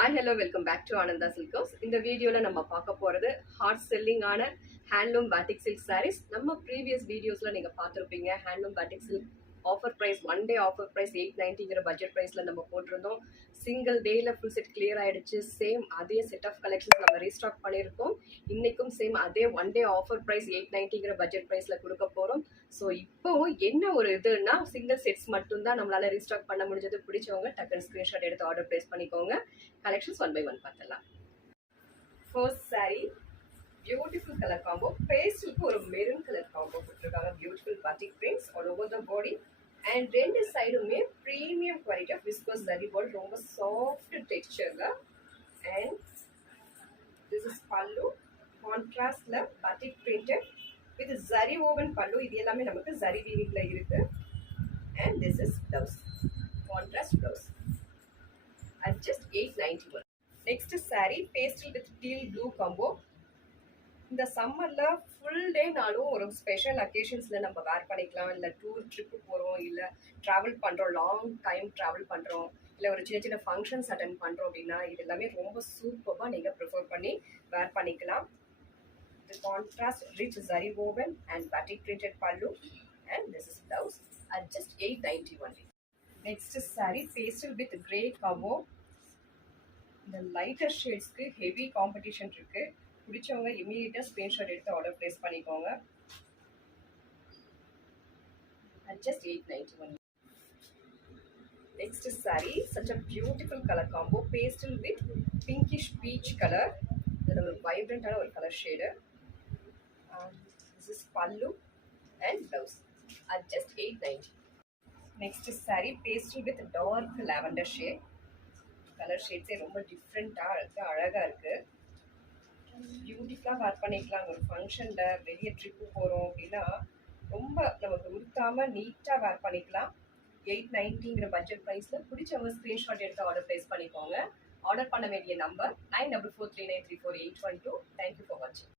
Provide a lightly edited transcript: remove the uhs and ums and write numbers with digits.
Hi, hello, welcome back to Ananda Silk House. இந்த வீடியோல நம்ம பார்க்க போறது ஹாட் செல்லிங் ஆன ஹேண்ட்லூம் பாட்டிக் சில்க் sarees. நம்ம ப்ரீவியஸ் வீடியோஸ்ல நீங்க பார்த்திருப்பீங்க handloom batik silk offer price 1 day offer price 890ங்கிற பட்ஜெட் பிரைஸ்ல நம்ம போட்டிருந்தோம். சிங்கிள் டேல ஃபுல் செட் கிளியர் ஆயிடுச்சு. சேம் அதே செட் ஆஃப் கலெக்ஷன்ஸ் நம்ம ரீஸ்டாக் பண்ணியிருக்கோம். இன்னைக்கும் சேம் அதே 1 டே ஆஃபர் பிரைஸ் 890ங்கிற பட்ஜெட் பிரைஸ்ல கொடுக்க போறோம். ஸோ இப்போ என்ன ஒரு இதுன்னா சிங்கிள் செட்ஸ் மட்டும் தான் நம்மளால ரீஸ்டாக் பண்ண முடிஞ்சது. பிடிச்சவங்க டக்குன்னு ஸ்கிரீன்ஷாட் எடுத்து ஆர்டர் பிளேஸ் பண்ணிக்கோங்க. கலெக்ஷன்ஸ் ஒன் பை ஒன் பார்த்துடலாம். First saree beautiful colour combo, பேஸ்டலுக்கு ஒரு மெரூன் கலர் காம்போ கொடுத்துருக்காங்க. Beautiful batik prints all over the body and ரெண்டு சைடுமே premium quality of viscose zari பால், ரொம்ப சாஃப்ட் டெக்ஸ்சர்ல. அண்ட் திஸ் இஸ் பல்லு, கான்ட்ராஸ்ட்ல batik printed with zari woven pallu. இது எல்லாமே நமக்கு ஜரி வீவிங்ல இருக்கு. And this is blouse, contrast blouse at just 891. Next saree pastel with teal blue combo. இந்த சம்மர்ல ஃபுல் டே நாளும் ஒரு ஸ்பெஷல் அக்கேஷன்ஸ்ல நம்ம வேர் பண்ணிக்கலாம். இல்லை டூர் ட்ரிப்பு போகிறோம், இல்லை ட்ராவல் பண்ணுறோம், லாங் டைம் ட்ராவல் பண்ணுறோம், இல்லை ஒரு சின்ன சின்ன ஃபங்க்ஷன்ஸ் அட்டன் பண்ணுறோம் அப்படின்னா இது எல்லாமே ரொம்ப சூப்பராக நீங்கள் ப்ரிஃபர் பண்ணி வேர் பண்ணிக்கலாம். The contrast rich zari woven and batik printed pallu, and this is blouse at just 891. Next saree pastel with grey combo. இந்த லைட்டர் ஷேட்ஸ்க்கு ஹெவி காம்படிஷன் இருக்கு. பிடிச்சவங்க இமீடியட்டா ஸ்கிரீன்ஷாட் எடுத்து ஆர்டர் பிளேஸ் பண்ணிக்கோங்க. at just 891. Next saree, such a beautiful color combo, pastel with pinkish peach color. இது ஒரு வைப்ரண்டான ஒரு colour shade. This is pallu and blouse at just 890. Next saree pastel with dark lavender shade. Colour ஷேட்ஸே ரொம்ப டிஃப்ரெண்ட்டாக இருக்குது, அழகாக இருக்குது. பியூட்டிஃபுல்லாக வேர் பண்ணிக்கலாம். ஒரு ஃபங்க்ஷனில் வெளியே ட்ரிப்பு போகிறோம் அப்படின்னா ரொம்ப நமக்கு உடுத்தாமல் நீட்டாக வேர் பண்ணிக்கலாம். 890ங்கிற பட்ஜெட் ப்ரைஸில் பிடிச்சவங்க ஸ்க்ரீன்ஷாட் எடுத்து ஆர்டர் ப்ளேஸ் பண்ணிக்கோங்க. ஆர்டர் பண்ண வேண்டிய நம்பர் 9443934812. தேங்க்யூ ஃபார் வாட்சிங்.